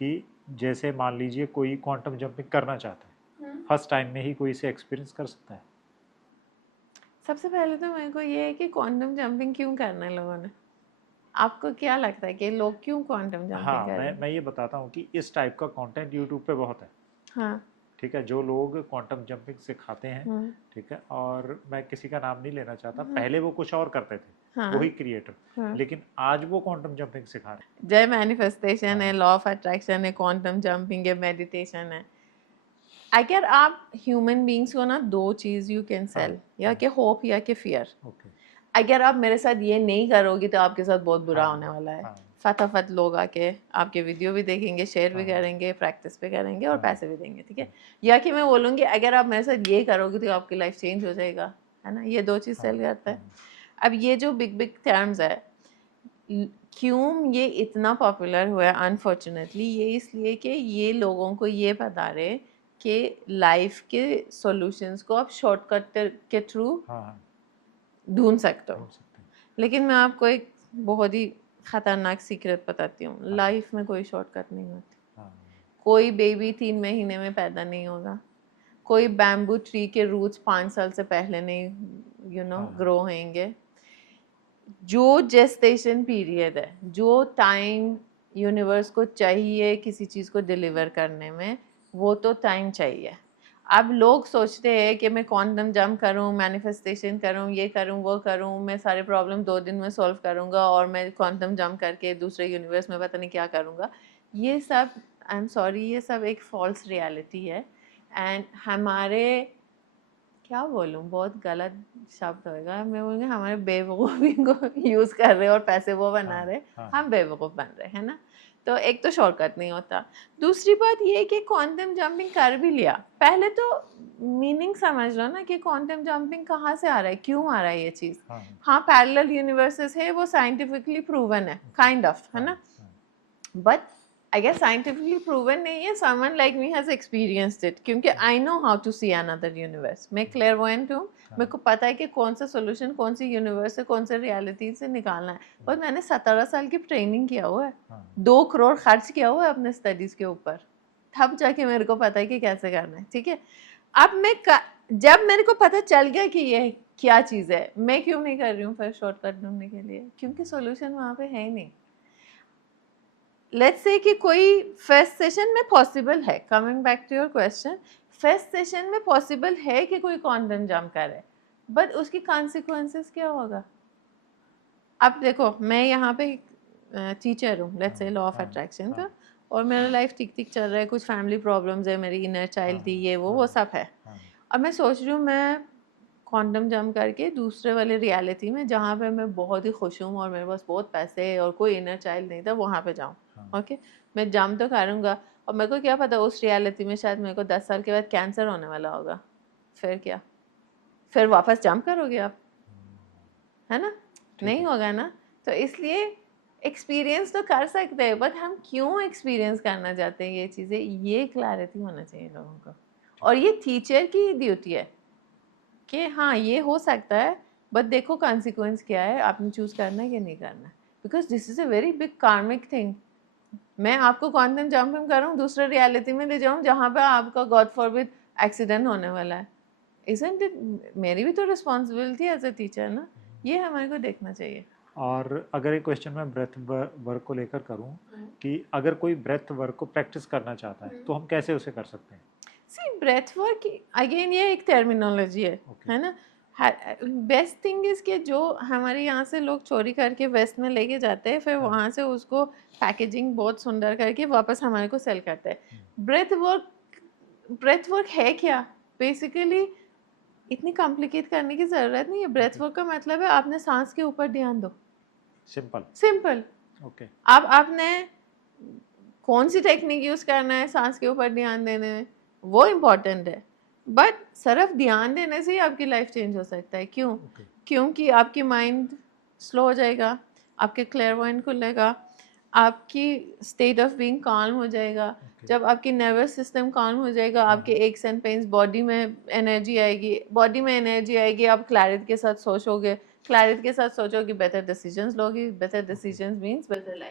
कि जैसे मान लीजिए कोई क्वांटम जंपिंग करना चाहता है, फर्स्ट टाइम में ही कोई इसे एक्सपीरियंस कर सकता है? सबसे पहले तो मेरे को ये है कि क्वांटम जंपिंग क्यों करना है लोगों ने? आपको क्या लगता है कि लोग क्यों क्वांटम जंपिंग हाँ, मैं करेंगे? मैं ये बताता हूँ कि इस टाइप का कंटेंट यूट्यूब पे बहुत है। हाँ। ठीक है, जो लोग क्वांटम जंपिंग सिखाते हैं, हम्म। ठीक है, और मैं किसी का नाम नहीं लेना चाहता, हाँ। पहले वो कुछ और करते थे, वही हाँ। क्रिएटर, हाँ। लेकिन आज वो क्वांटम जंपिंग सिखा रहे जय मैनिफेस्टेशन है, हैं। लॉ ऑफ अट्रैक्शन है, क्वांटम जंपिंग है, मेडिटेशन है। अगर आप ह्यूमन बींग्स को ना दो चीज यू कैन हाँ, सेल, या कि होप या कि फियर। ओके, अगर आप मेरे साथ ये नहीं करोगे तो आपके साथ बहुत बुरा हाँ, होने वाला है। हाँ, फटाफट लोग आके आपके वीडियो भी देखेंगे, शेयर भी हाँ, करेंगे, प्रैक्टिस भी करेंगे और हाँ, पैसे भी देंगे, ठीक है। या कि मैं बोलूँगी अगर आप मेरे साथ ये करोगे तो आपकी लाइफ चेंज हो जाएगा, है ना। ये दो चीज़ हाँ, सेल करता है। हाँ, अब ये जो बिग बिग टर्म्स है, क्यों ये इतना पॉपुलर हुआ है अनफॉर्चुनेटली, ये इसलिए कि ये लोगों को ये बता रहे कि लाइफ के सॉल्यूशंस को आप शॉर्टकट के थ्रू हाँ, हाँ, ढूंढ सकते हो। ढूंढ सकते हैं। लेकिन मैं आपको एक बहुत ही खतरनाक सीक्रेट बताती हूँ, हाँ, लाइफ में कोई शॉर्टकट नहीं होती। हाँ, कोई बेबी 3 महीने में पैदा नहीं होगा, कोई बैम्बू ट्री के रूट्स 5 साल से पहले नहीं हाँ, ग्रो होंगे। जो जेस्टेशन पीरियड है, जो टाइम यूनिवर्स को चाहिए किसी चीज़ को डिलीवर करने में, वो तो टाइम चाहिए। अब लोग सोचते हैं कि मैं क्वांटम जंप करूं, मैनिफेस्टेशन करूं, ये करूं, वो करूं, मैं सारे प्रॉब्लम 2 दिन में सॉल्व करूंगा और मैं क्वांटम जंप करके दूसरे यूनिवर्स में पता नहीं क्या करूंगा। ये सब, आई एम सॉरी, ये सब एक फॉल्स रियलिटी है। एंड हमारे, क्या बोलूँ, बहुत गलत शब्द होएगा, मैं बोलूँगी हमारे बेवकूफ़ी को यूज़ कर रहे हैं और पैसे वो बना हाँ, रहे, हाँ, हम बेवकूफ़ बन रहे हैं ना। तो एक तो शॉर्टकट नहीं होता। दूसरी बात ये कि क्वांटम जंपिंग कर भी लिया, पहले तो मीनिंग समझ लो ना कि क्वांटम जंपिंग कहाँ से आ रहा है, क्यों आ रहा है ये चीज़। हाँ, हाँ, पैरेलल यूनिवर्सेस है, वो साइंटिफिकली प्रूवन है, ओके, काइंड ऑफ, है हाँ, ना। हाँ, बट अगर साइंटिफिकली प्रूवन नहीं है, someone like me has experienced it, क्योंकि हाँ, I know how to see another universe. मैं क्लेयरवॉयंट हूँ, हाँ, मेरे को पता है कि कौन सा सोल्यूशन कौन सी यूनिवर्स से, कौन से रियलिटी से निकालना है। पर मैंने 17 साल की ट्रेनिंग किया हुआ है, हाँ, 2 करोड़ खर्च किया हुआ है अपने स्टडीज के ऊपर, तब जाके मेरे को पता है कि कैसे करना है, ठीक है। अब जब मेरे को पता चल गया कि ये क्या चीज़ है, मैं क्यों नहीं कर रही हूँ फिर शॉर्टकट ढूंढने के लिए, क्योंकि सोल्यूशन वहाँ पे है ही नहीं। लेट्स से कि कोई फर्स्ट सेशन में पॉसिबल है, coming back to your question, first session में पॉसिबल है कि कोई क्वांटम जंप करे, बट उसकी कॉन्सिक्वेंसेस क्या होगा। अब देखो, मैं यहाँ पे टीचर हूँ, लेट्स से लॉ ऑफ हाँ, अट्रैक्शन हाँ, का, और मेरा लाइफ ठीक ठीक चल रहा है, कुछ फैमिली प्रॉब्लम्स है, मेरी इनर चाइल्ड थी, ये वो सब है। हाँ, अब मैं सोच रही हूँ मैं क्वांटम जंप करके दूसरे वाले रियलिटी में, जहाँ पे मैं बहुत ही खुश हूँ और मेरे पास बहुत पैसे है और कोई इनर चाइल्ड नहीं था, वहाँ पे जाऊँ। हाँ, ओके, मैं जंप तो करूँगा, और मेरे को क्या पता उस रियलिटी में शायद मेरे को 10 साल के बाद कैंसर होने वाला होगा। फिर क्या, फिर वापस जंप करोगे आप, है ना। ठीक नहीं है। होगा ना। तो इसलिए एक्सपीरियंस तो कर सकते हैं, बट हम क्यों एक्सपीरियंस करना चाहते हैं ये चीज़ें, ये क्लैरिटी होना चाहिए लोगों को। और ये टीचर की ड्यूटी है कि हाँ ये हो सकता है, बट देखो कॉन्सिक्वेंस क्या है, आपने चूज करना है कि नहीं करना है, because this is a very big कार्मिक थिंग। मैं आपको क्वांटम जंपिंग करूँ, दूसरे रियलिटी में ले जाऊँ जहाँ पे आपका गॉड फॉरबिड एक्सीडेंट होने वाला है, इजंट इट मेरी भी तो रिस्पॉन्सिबिलिटी एज अ टीचर ना। ये हमारे को देखना चाहिए। और अगर एक क्वेश्चन मैं ब्रेथ वर्क को लेकर करूं, कि अगर कोई ब्रेथ वर्क को प्रैक्टिस करना चाहता है तो हम कैसे उसे कर सकते हैं? सी ब्रेथ वर्क, अगेन ये एक टर्मिनोलॉजी ओके, है ना। बेस्ट थिंग इज कि जो हमारे यहाँ से लोग चोरी करके वेस्ट में लेके जाते हैं, फिर हाँ, वहाँ से उसको पैकेजिंग बहुत सुंदर करके वापस हमारे को सेल करते हैं। ब्रेथ वर्क है क्या, बेसिकली इतनी कॉम्प्लिकेट करने की ज़रूरत नहीं है। ब्रेथ ओके, वर्क का मतलब है आपने सांस के ऊपर ध्यान दो, सिंपल, सिंपल। ओके, अब आपने कौन सी टेक्निक यूज करना है सांस के ऊपर ध्यान देने में, वो इम्पोर्टेंट है, बट सिर्फ ध्यान देने से ही आपकी लाइफ चेंज हो सकता है। क्यों? ओके, क्योंकि आपकी माइंड स्लो हो जाएगा, आपके क्लेयरवॉइंट खुलेगा, आपकी स्टेट ऑफ बीइंग काल्म हो जाएगा। ओके, जब आपकी नर्वस सिस्टम काल्म हो जाएगा, हाँ, आपके हाँ, एक्स एंड पेन्स, बॉडी में एनर्जी आएगी, बॉडी में एनर्जी आएगी, आप क्लैरिटी के साथ सोचोगे, क्लैरिटी के साथ सोचोगे, बेटर डिसीजंस लोगे, better okay. Decisions means better life.